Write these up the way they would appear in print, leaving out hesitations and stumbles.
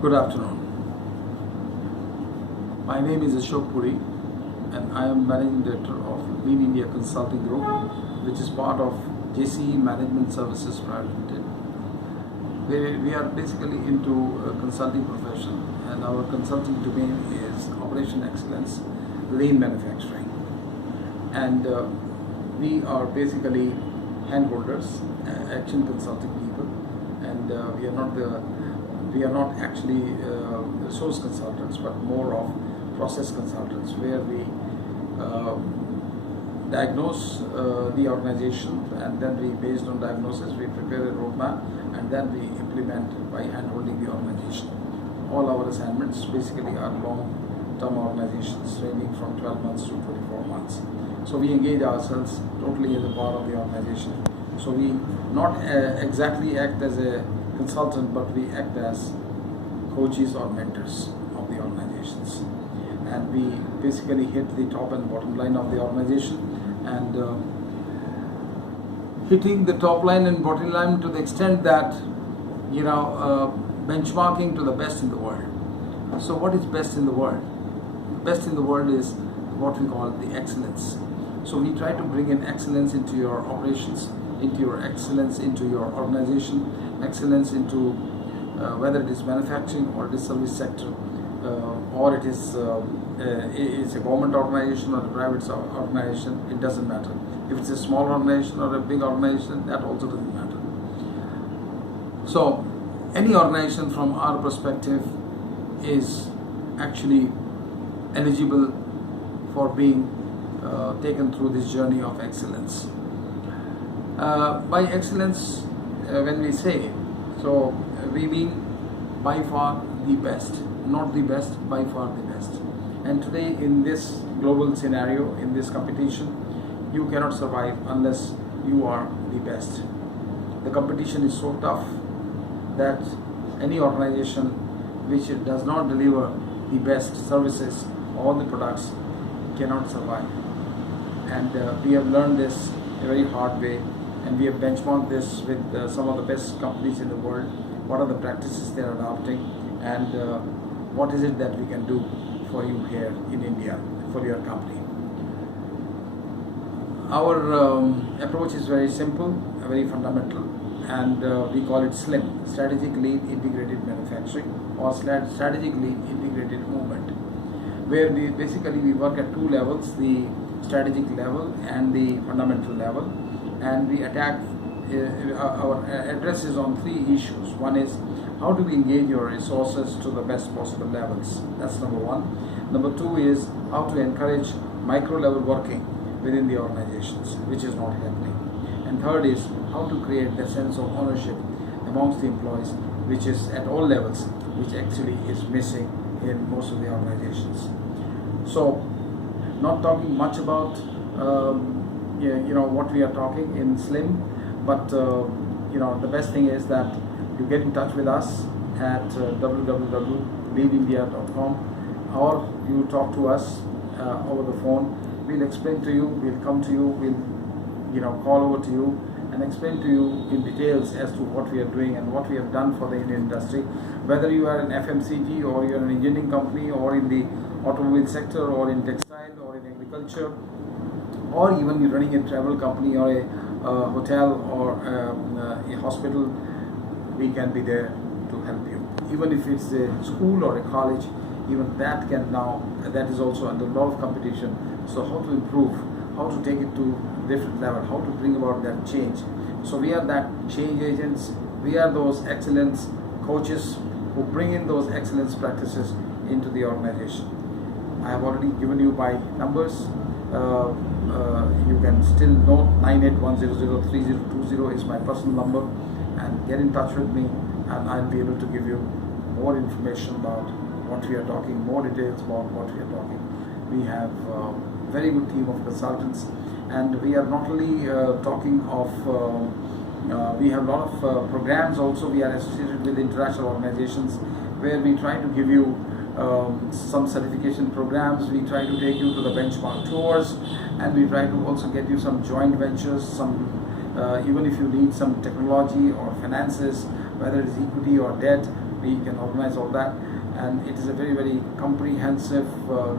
Good afternoon. My name is Ashok Puri and I am Managing Director of Lean India Consulting Group, which is part of JCE Management Services Private Limited. We are basically into a consulting profession, and our consulting domain is Operation Excellence, Lean Manufacturing. And we are basically handholders, action consulting people, and we are not actually resource consultants, but more of process consultants, where we diagnose the organization, and then based on diagnosis, we prepare a roadmap, and then we implement by handholding the organization. All our assignments basically are long-term organizations, ranging from 12 months to 24 months. So we engage ourselves totally as a part of the organization. So we not exactly act as a consultant, but we act as coaches or mentors of the organizations, and we basically hit the top and bottom line of the organization, and hitting the top line and bottom line to the extent that benchmarking to the best in the world. So what is best in the world? Best in the world is what we call the excellence. So we try to bring in excellence into your operations, into your excellence into your organization, excellence into whether it is manufacturing or it is service sector, or it is it's a government organization or a private organization. It doesn't matter. If it's a small organization or a big organization, that also doesn't matter. So any organization from our perspective is actually eligible for being taken through this journey of excellence. By excellence, when we say, so we mean by far the best, not the best, by far the best. And today in this global scenario, in this competition, you cannot survive unless you are the best. The competition is so tough that any organization which does not deliver the best services or the products cannot survive. And we have learned this a very hard way, and we have benchmarked this with some of the best companies in the world. What are the practices they are adopting, and what is it that we can do for you here in India, for your company. Our approach is very simple, very fundamental, and we call it SLIM, Strategic Lean Integrated Manufacturing, or Strategic Lean Integrated Movement, where we basically work at two levels, the strategic level and the fundamental level, and we attack our address is on three issues. One is, how do we engage your resources to the best possible levels? That's number one. Number two is how to encourage micro level working within the organizations, which is not happening. And third is how to create the sense of ownership amongst the employees, which is at all levels, which actually is missing in most of the organizations. So, not talking much about what we are talking in SLIM, but the best thing is that you get in touch with us at www.leadindia.com, or you talk to us over the phone. We'll explain to you, we'll come to you, we'll call over to you and explain to you in details as to what we are doing and what we have done for the Indian industry. Whether you are an FMCG, or you're an engineering company, or in the automobile sector, or in textile, or in agriculture, or even you're running a travel company, or a hotel, or a hospital, we can be there to help you. Even if it's a school or a college, even that is also under a lot of competition. So how to improve, how to take it to different level, how to bring about that change. So we are that change agents. We are those excellence coaches who bring in those excellence practices into the organization. I have already given you my numbers. You can still note 9810030020 is my personal number, and get in touch with me, and I'll be able to give you more information about what we are talking, more details about what we are talking. We have a very good team of consultants, and we are not only talking of we have a lot of programs also. We are associated with international organizations where we try to give you some certification programs. We try to take you to the benchmark tours, and we try to also get you some joint ventures, even if you need some technology or finances, whether it's equity or debt, we can organize all that, and it is a very, very comprehensive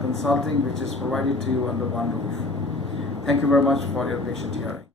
consulting which is provided to you under one roof. Thank you very much for your patient hearing.